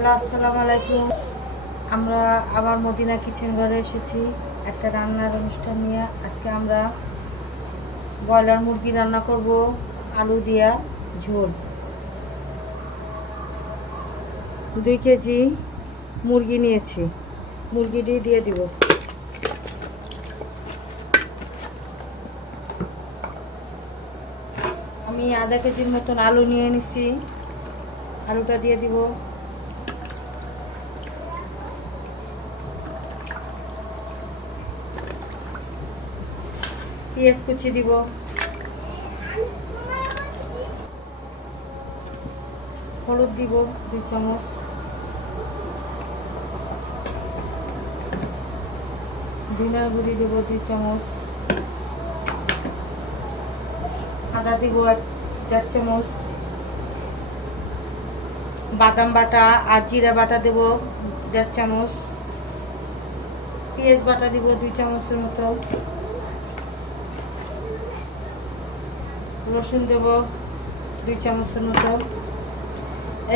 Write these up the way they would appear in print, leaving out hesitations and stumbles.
Hello, আসসালামু আলাইকুম। আমরা আবার মদিনা কিচেন ঘরে এসেছি একটা রান্নার অনুষ্ঠান নিয়ে। আজকে আমরা ব্রয়লার মুরগি রান্না করব, আলু দিয়া ঝোল। 2 কেজি মুরগি নিয়েছি, মুরগিটি দিয়ে দিব। আমি আধা কেজির মতন আলু নিয়ে নিছি, আলুটা দিয়ে দিব। পেঁয়াজ কুচি দিব, হলুদ দিব 2 চামচ, ধনিয়া গুঁড়ি দেব 2 চামচ, আদা দিব 1.5 চামচ, বাদাম বাটা আর জিরা বাটা দেব 1.5 চামচ, পেঁয়াজ বাটা দিব 2 চামচের মতো, রসুন দেব 2 চামচের মতো।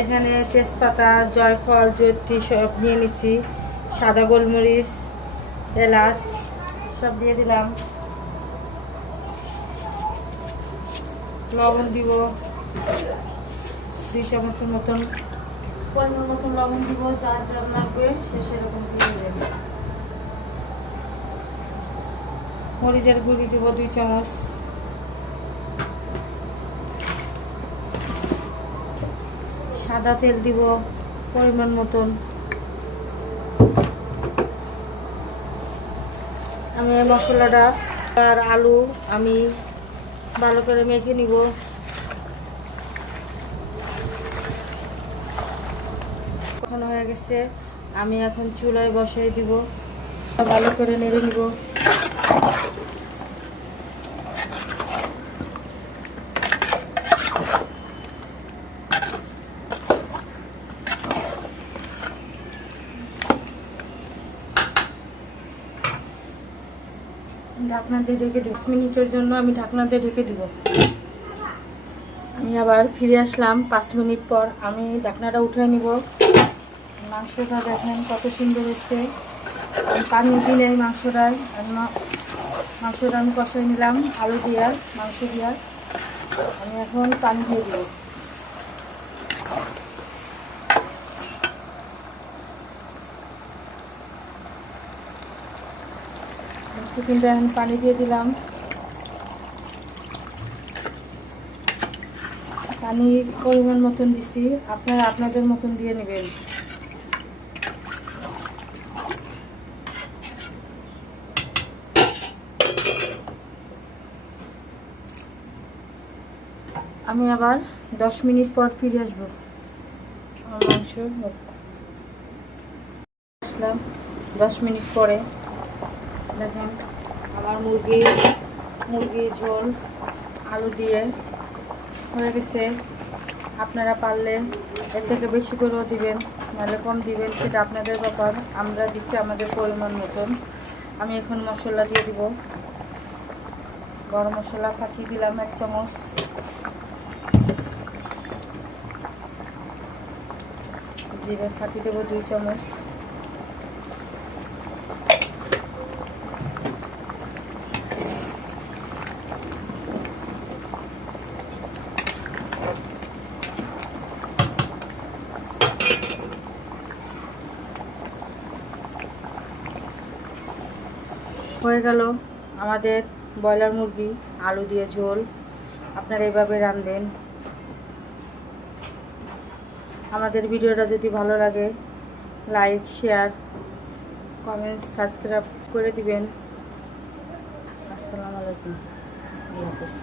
এখানে তেজপাতা, জয়ফল, জয়ত্রী সব নিয়ে নিছি, সাদা গোলমরিচ, এলাচ সব দিয়ে দিলাম। লবণ দিব 2 চামচের মতন, পরিমাণ মতন লবণ দিব, যা যা লাগবে সে সেরকম দিয়ে দেবেন। মরিচের গুঁড়ি দিব 2 চামচ, সাদা তেল দিব পরিমাণ মতন। আমি মশলাটা আর আলু আমি ভালো করে মেখে নিব। কখনো হয়ে গেছে, আমি এখন চুলায় বসাই দিব, ভালো করে নেড়ে নিব। ঢাকনা দিয়ে ঢেকে 10 মিনিটের জন্য আমি ঢাকনা দিয়ে ঢেকে দিব। আমি আবার ফিরে আসলাম 5 মিনিট পর। আমি ঢাকনাটা উঠে নিব। মাংসটা দেখেন কত সুন্দর হচ্ছে। আমি পানি দিলে মাংসটায় মাংসটা আমি কষাই নিলাম আলু দিয়া, মাংস দিয়া। আমি এখন পানি দিয়ে দিব। চিকেনটা এখন পানি দিয়ে দিলাম। পানি পরিমাণ মতন দিছি, আপনারা আপনাদের মতন দিয়ে নেবেন। আমি আবার 10 মিনিট পর ফিরে আসবো। মাংস আসলাম 10 মিনিট পরে। দেখেন আমার মুরগির ঝোল আলু দিয়ে হয়ে গেছে। আপনারা পারলে এর থেকে বেশি করেও দিবেন, নাহলে কম দিবেন, সেটা আপনাদের ব্যাপার। আমরা দিচ্ছি আমাদের পরিমাণ মতন। আমি এখন মশলা দিয়ে দিব। গরম মশলা ফাঁকি দিলাম 1 চামচ, জিরে ফাঁকি দেবো 2 চামচ, হয়ে গেল আমাদের ব্রয়লার মুরগি আলু দিয়ে ঝোল। আপনারা এভাবে রাঁধবেন। আমাদের ভিডিওটা যদি ভালো লাগে লাইক, শেয়ার, কমেন্ট, সাবস্ক্রাইব করে দিবেন। আসসালামু আলাইকুম, আল্লাহ হাফেজ।